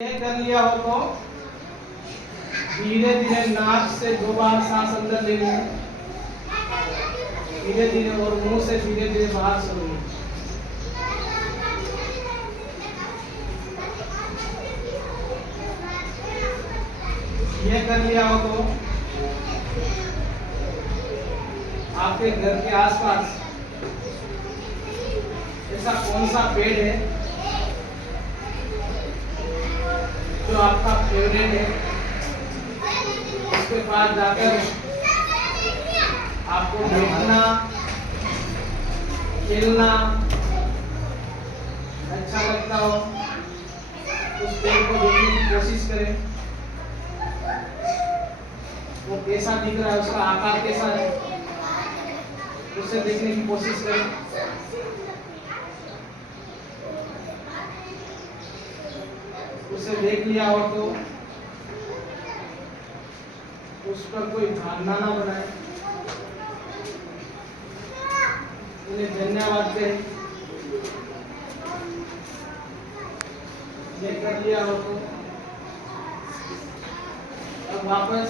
ये कर लिया हो तो धीरे धीरे नाक से 2 बार सांस अंदर लेनी है, धीरे धीरे, और मुंह से धीरे धीरे बाहर छोड़नी है। ये कर लिया हो तो आपके घर के आसपास ऐसा कौन सा पेड़ है जो आपका फेवरेट है, उसके पास जाकर आपको बैठना, खेलना अच्छा लगता हो, उस पेड़ को देखने की कोशिश करें। वो कैसा दिख रहा है, उसका आकार कैसा है, उसे देखने की कोशिश करें। उसे देख लिया हो तो उस पर कोई धारणा ना बनाए, उन्हें धन्यवाद दें। ये कर लिया हो तो अब वापस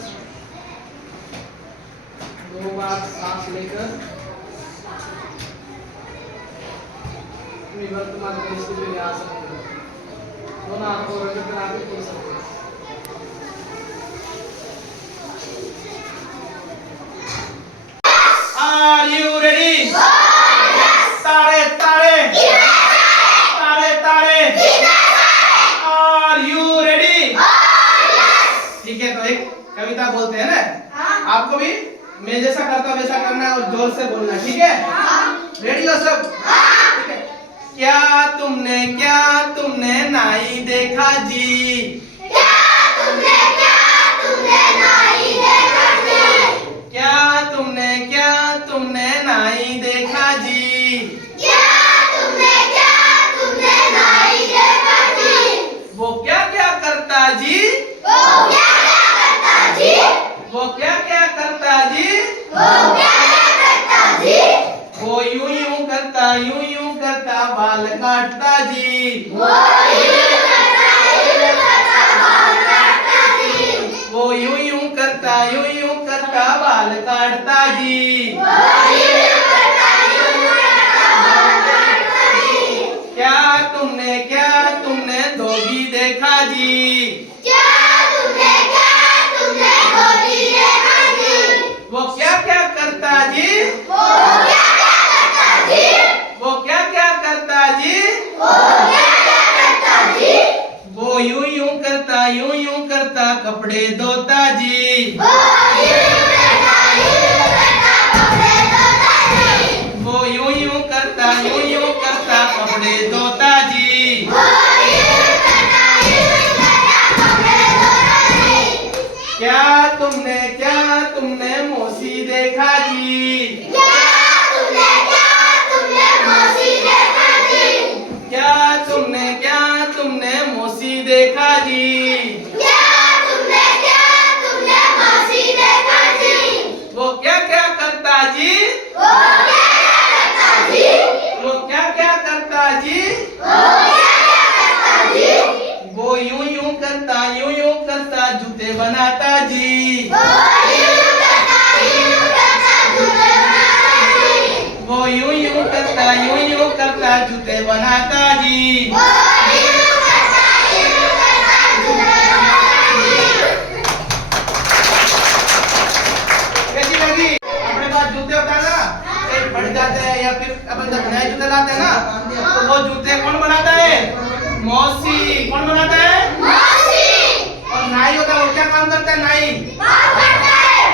2 बार सांस लेकर अपनी वर्तमान परिस्थिति में आ सकते हैं। दोनों आपको रगड़ कर आगे बोल सकते हैं। Are you ready? तारे तारे तारे तारे Are you ready? ठीक है, तो एक कविता बोलते हैं ना, आपको भी मैं जैसा करता हूँ वैसा करना है और जोर से बोलना है, ठीक है? रेडी हो सब? ठीक है। क्या तुमने नाई देखा जी? क्या तुमने नाई देखा जी? क्या तुमने नाई देखा जी? वो क्या करता जी? वो क्या करता जी? वो यूं करता बाल काटता जी। वो यूं करता बाल काटता जी। क्या तुमने धोबी देखा जी? वो क्या करता जी? वो क्या करता जी? वो यूं करता कपड़े धोता जी। वो यूं करता कपड़े धोता जी। क्या तुमने मौसी देखा जी? क्या तुमने मौसी देखा जी? वो क्या करता जी? वो क्या करता जी? वो यूं करता जूते बनाता जी। वो यूं करता जूते बनाता जी। कैसी लगी? अपने पास जूते होता है ना, एक बढ़ जाते हैं, या फिर अपन जब नए जूते लाते हैं ना, तो वो जूते कौन बनाता है? मौसी। कौन बनाता है? और नाई होता है, वो क्या काम करता है? नाई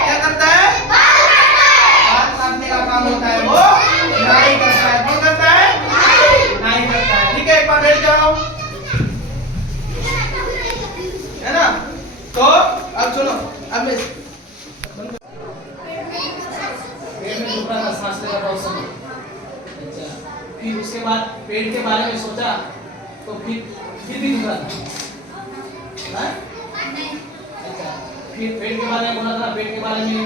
क्या करता है? बाल काटने का काम होता है, वो नाई करता है। कौन करता है? नाई करता है। ठीक है, एक बार बैठ जाओ, है ना? तो अब सुनो, अब मैं सांस लेकर बहुत समय, अच्छा, फिर उसके बाद पेट के बारे में सोचा तो फिर भी दुखा था, अच्छा, फिर पेट के बारे में बोला था, पेट के बारे में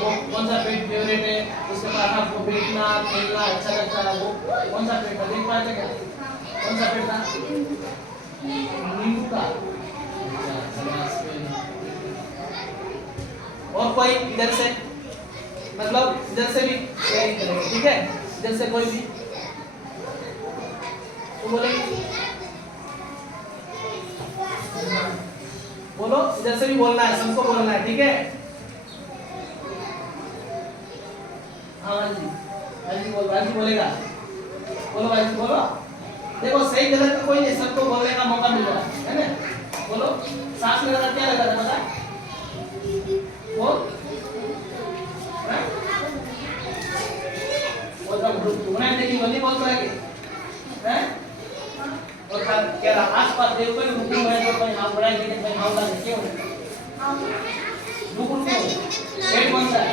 वो कौन सा पेट फेवरेट है, उसके बाद आपको बैठना खेलना अच्छा लगता है, वो कौन सा पेट था? देख पाए थे क्या? कौन सा पेट था? नींबू का। और कोई इधर से, मतलब इधर से भी यही करेंगे, ठीक है। इधर से कोई भी तो बोलेंगे, बोलो, इधर से भी बोलना है, सबको बोलना है, ठीक है। हाँ जी, भाई बोल, भाई बोलेगा, बोलो भाई बोलो। देखो सही गलत तो कोई नहीं, सबको बोलने का मौका मिल रहा है ना। बोलो, सांस लेना क्या लगा था पता? बोल, घूमना देखिए, बोली बोल पाएंगे, हैं? और क्या आस-पास देखो कोई रुकू है तो कोई हाथ बढ़ाए देखे, कोई हाथ लगा क्यों? रुकू क्यों? पेट कौन सा है?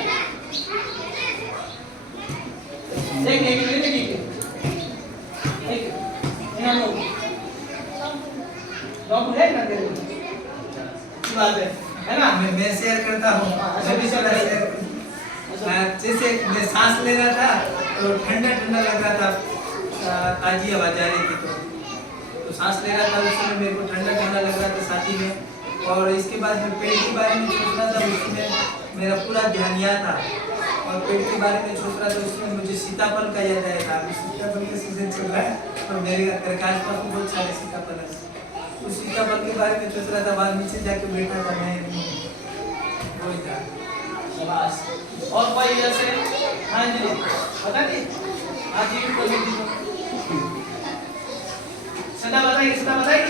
देखिए देखिए यहाँ लो, डॉक्टर है ना तेरे बात है ना। मैं शेयर करता हूँ, मैं भी थोड़ा शेयर करूँ। जैसे मैं सांस ले रहा था तो ठंडा ठंडा लग रहा था, ताजी हवा जा रही थी तो सांस ले रहा था, उस समय मेरे को ठंडा ठंडा लग रहा था साथी में। और इसके बाद मैं पेट के बारे में सोच रहा था, उसमें मेरा पूरा ध्यान यहाँ था और पेट के बारे में सोच रहा था, उसमें मुझे सीताफल का याद आया था। अभी सीताफल का सीजन चल रहा है और मेरे घर के आसपास में बहुत सारे सीताफल है, उस सीताफल के बारे में सोच रहा था। बाद नीचे जाके बैठा था मैं, वही था। शाबाश। और कोई इधर से? हाँ जी, बता दी, हाँ जी, कोई भी सदा बताइए, सदा बताइए।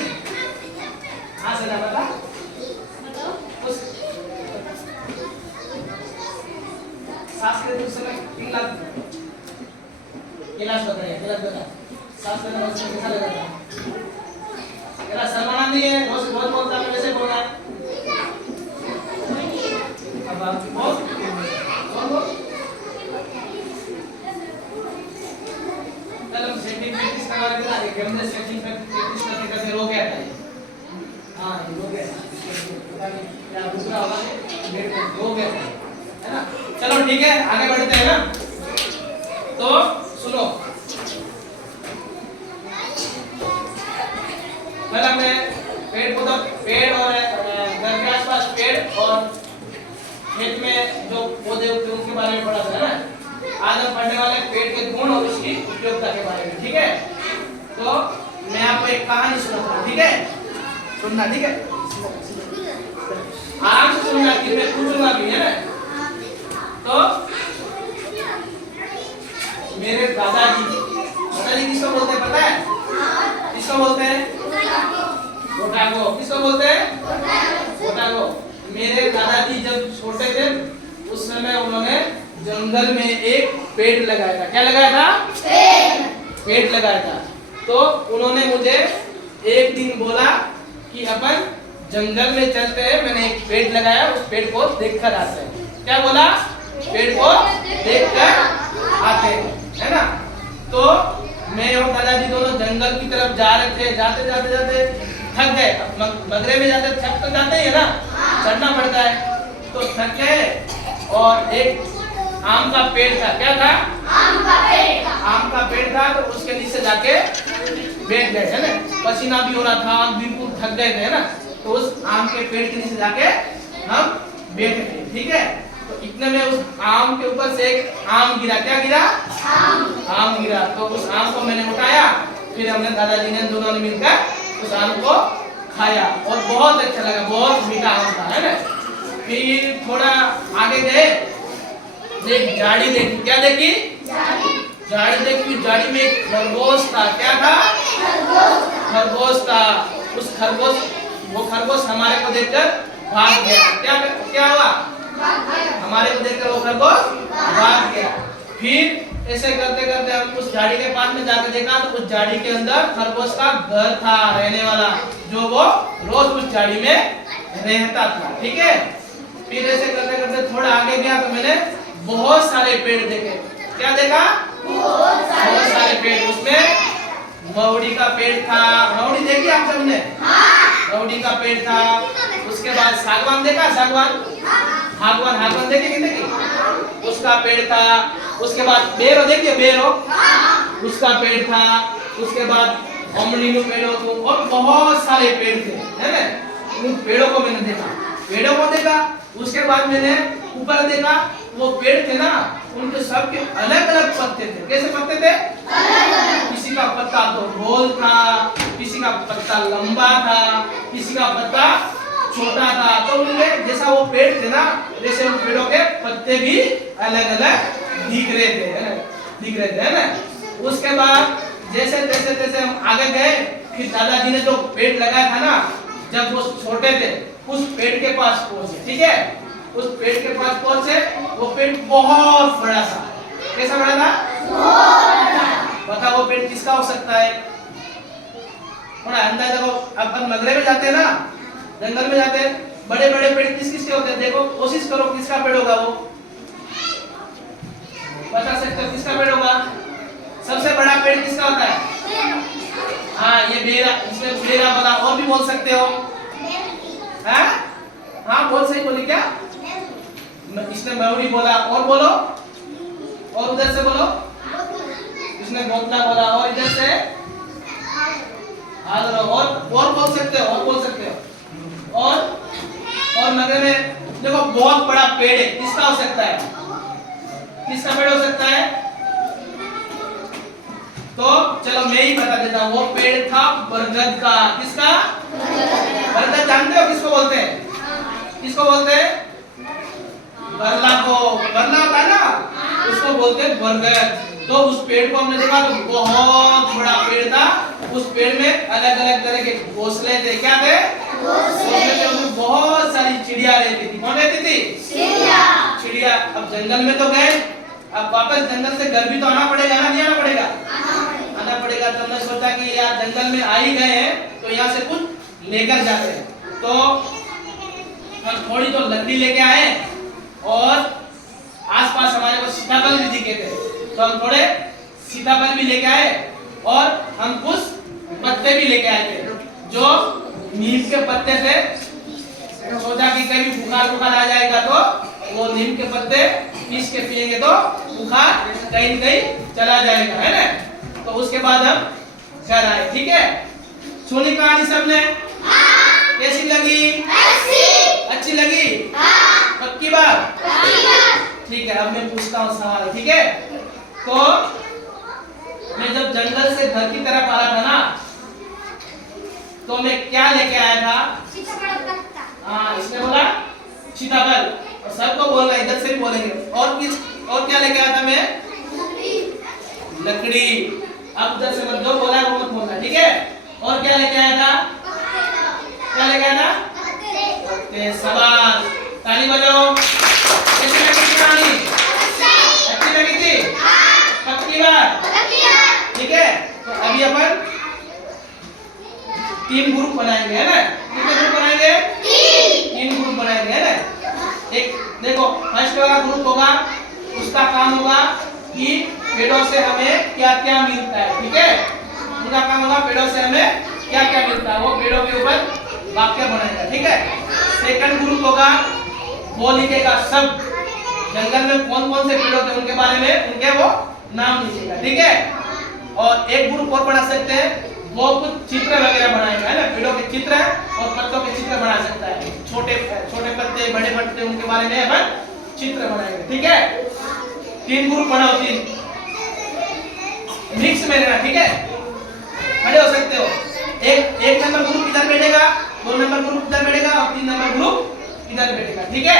हाँ सदा बता, उस सांस लेते उस समय गिलास बताइए, गिलास बता, सांस लेना उस समय कैसा लगा था? मेरा सलमान नहीं है, बहुत बहुत बोलता है, वैसे बोल रहा है। अब आप बोल चलो सेटिंग प्रैक्टिस करवा के ना, एक हमने सेटिंग प्रैक्टिस करने का फिर हो गया था। हाँ ये हो गया, क्या दूसरा होगा डेट हो गया है ना। चलो ठीक है, आगे बढ़ते हैं ना। तो सुनो, पहला मैं पेड़ पौधा, पेड़ और घर के आसपास पेड़ और खेत में जो पौधे उगते हैं उनके बारे में पढ़ा था ना। आज हम पढ़ने वाले पेड़ के गुण और उसकी उपयोगिता के बारे में, ठीक है। तो मैं आपको एक कहानी सुनाता हूँ, ठीक है, सुनना, ठीक है, आराम से सुनना, कि मैं पूछूंगा भी, है ना। तो मेरे दादाजी, दादाजी किसको बोलते हैं पता है? किसको बोलते हैं? पोटागो। किसको बोलते हैं? पोटागो। मेरे दादाजी जब छोटे थे उस समय उन्होंने जंगल में एक पेड़ लगाया था। क्या लगाया था? पेड़ लगाया था। तो उन्होंने मुझे एक दिन बोला कि अपन जंगल में चलते हैं, मैंने एक पेड़ लगाया, उस पेड़ को देखकर आते हैं। क्या बोला? पेड़ को देखकर आते हैं, है ना। तो मैं और दादाजी दोनों जंगल की तरफ जा रहे थे, जाते जाते जाते थक गए। मगरे में जाते थक तो जाते ही है ना, चढ़ना पड़ता है, तो थक गए और एक आम का पेड़ था। क्या था? आम का पेड़ था। आम का पेड़ था, तो उसके नीचे जाके बैठ गए, है ना। पसीना भी हो रहा था, हम बिल्कुल थक गए थे, है ना। तो उस आम के पेड़ के नीचे जाके हम बैठे थे, ठीक है। तो इतने में उस आम के ऊपर से एक आम गिरा। क्या गिरा? आम गिरा। तो उस आम को मैंने उठाया, फिर हमने दादाजी ने दोनों ने मिलकर उस आम को खाया और बहुत अच्छा लगा, बहुत मीठा आम था, है ना। फिर थोड़ा आगे गए, एक झाड़ी देखी। क्या देखी? झाड़ी देखी। झाड़ी में एक खरगोश था। क्या था? खरगोश था। उस खरगोश, वो खरगोश हमारे को देखकर भाग गया। क्या हुआ? हमारे को देखकर वो खरगोश भाग गया। फिर ऐसे करते करते हम उस झाड़ी के पास में जाकर देखा, तो उस झाड़ी के अंदर खरगोश का घर था रहने वाला, जो वो रोज उस झाड़ी में रहता था, ठीक है। फिर ऐसे करते करते थोड़ा आगे गया, तो मैंने बहुत सारे पेड़ देखे। क्या देखा? बहुत सारे पेड़। उसमें महुड़ी का पेड़ था। महुड़ी देखी आप सबने? महुड़ी का पेड़ था। उसके बाद सागवान देखा? सागवान, हागवान देखी कि देखी? उसका पेड़ था। उसके बाद बेरो देखिए, बेरो, उसका पेड़ था। उसके बाद अमलीनो पेड़ों को, और बहुत सारे पेड़ थे, है ना। उन पेड़ों को मैंने देखा, पेड़ों को देखा। उसके बाद मैंने ऊपर देखा वो पेड़ थे ना, उनके सबके अलग अलग पत्ते थे। कैसे पत्ते थे? किसी का पत्ता तो गोल था, किसी का पत्ता लंबा था, किसी का पत्ता छोटा था। तो उनके जैसा वो पेड़ थे ना, जैसे उन पेड़ों के पत्ते भी अलग अलग दिख रहे थे, है ना, दिख रहे थे, है ना। उसके बाद जैसे जैसे जैसे हम आगे गए, फिर दादाजी ने जो पेड़ लगाया था ना, जब वो छोटे थे, उस पेड़ के पास पहुंचे। ठीक है, उस पेड़ के पास पहुंचे, वो पेड़ बहुत बड़ा था। कैसा बड़ा था? बता वो पेड़ किसका हो सकता है? थोड़ा अंदाजा करो। अपन मगरे में जाते हैं ना, जंगल में जाते हैं, बड़े बड़े पेड़ किस किस के होते हैं? देखो, कोशिश करो किसका पेड़ होगा वो, बता सकते हो किसका पेड़ होगा? सबसे बड़ा पेड़ किसका होता है? हाँ, ये बेरा, इसमें बेरा बोला, और भी बोल सकते हो। हाँ हाँ, बोल सही बोली क्या? इसने मयूरी बोला, और बोलो, और उधर से बोलो, इसने गोपला बोला, और इधर से और बोल सकते हो, और बोल सकते हो। और मगर में देखो बहुत बड़ा पेड़ है, किसका हो सकता है? किसका पेड़ हो सकता है? तो चलो मैं ही बता देता हूँ, वो पेड़ था बरगद का। किसका? बरगद। जानते हो किसको बोलते हैं? किसको बोलते हैं? बरला को। बरला होता है ना, उसको बोलते हैं बरगद। तो उस पेड़ को हमने देखा तो बहुत बड़ा पेड़ था। उस पेड़ में अलग अलग तरह के घोंसले थे। क्या थे? घोंसले थे। उसमें बहुत सारी चिड़िया रहती थी। कौन रहती थी? चिड़िया। अब जंगल में तो गए, अब वापस जंगल से घर भी तो आना पड़ेगा ना, नहीं आना पड़ेगा? आना पड़ेगा। तो हमने सोचा कि यार जंगल में आ ही गए हैं तो यहाँ से कुछ लेकर जाते हैं। तो हम थोड़ी तो लकड़ी लेके आए, और आसपास हमारे को सीताफल भी दिखे थे, तो हम थोड़े सीताफल भी लेके आए, और हम कुछ पत्ते भी लेके आए थे जो नीम के पत्ते थे। सोचा कि कभी बुखार आ जाएगा तो वो नीम के पत्ते पीस के पिएंगे तो बुखार कहीं न कहीं चला जाएगा, है ना। तो उसके बाद हम घर आए। ठीक है, सुनी कहानी सबने? कैसी लगी? अच्छी लगी? पक्की बात? ठीक है, अब मैं पूछता हूँ सवाल। ठीक है, तो मैं जब जंगल से घर की तरफ आ रहा था ना, तो मैं क्या लेके आया था? हाँ, इसने बोला सीताफल, और सबको बोलना, इधर से भी बोलेंगे। और क्या लेके आया था मैं? लकड़ी। अब उधर से मत जो बोला वो मत बोलना, ठीक है। और क्या लेके आया था? क्या लेके आया था? शाबाश, ताली बजाओ। कैसी लगी थी कहानी? अच्छी लगी थी? पक्की बात? ठीक है, तो अभी अपन 3 ग्रुप बनाएंगे, है ना। कितने ग्रुप बनाएंगे? 3 ग्रुप बनाएंगे, है ना। एक देखो, फर्स्ट वाला ग्रुप होगा, उसका काम होगा कि पेड़ों से हमें क्या क्या मिलता है। ठीक है, उनका काम होगा पेड़ों से हमें क्या क्या मिलता है, वो पेड़ों के ऊपर वाक्य बनाएगा। ठीक है, सेकंड ग्रुप होगा, वो लिखेगा सब जंगल में कौन कौन से पेड़ होते हैं उनके बारे में, उनके वो नाम लिखेगा। ठीक है, और एक ग्रुप और बना सकते हैं, वो कुछ चित्र वगैरह बनाएगा, है ना, पेड़ों के चित्र और पत्तों के चित्र बना सकता है। छोटे छोटे पत्ते, बड़े पत्ते, उनके बारे में अपन चित्र बनाएंगे। ठीक है, 3 ग्रुप बनाओ, 3 मिक्स में रहना। ठीक है, खड़े हो सकते हो। एक नंबर ग्रुप इधर बैठेगा, 2 नंबर ग्रुप इधर बैठेगा, और 3 नंबर ग्रुप इधर बैठेगा। ठीक है,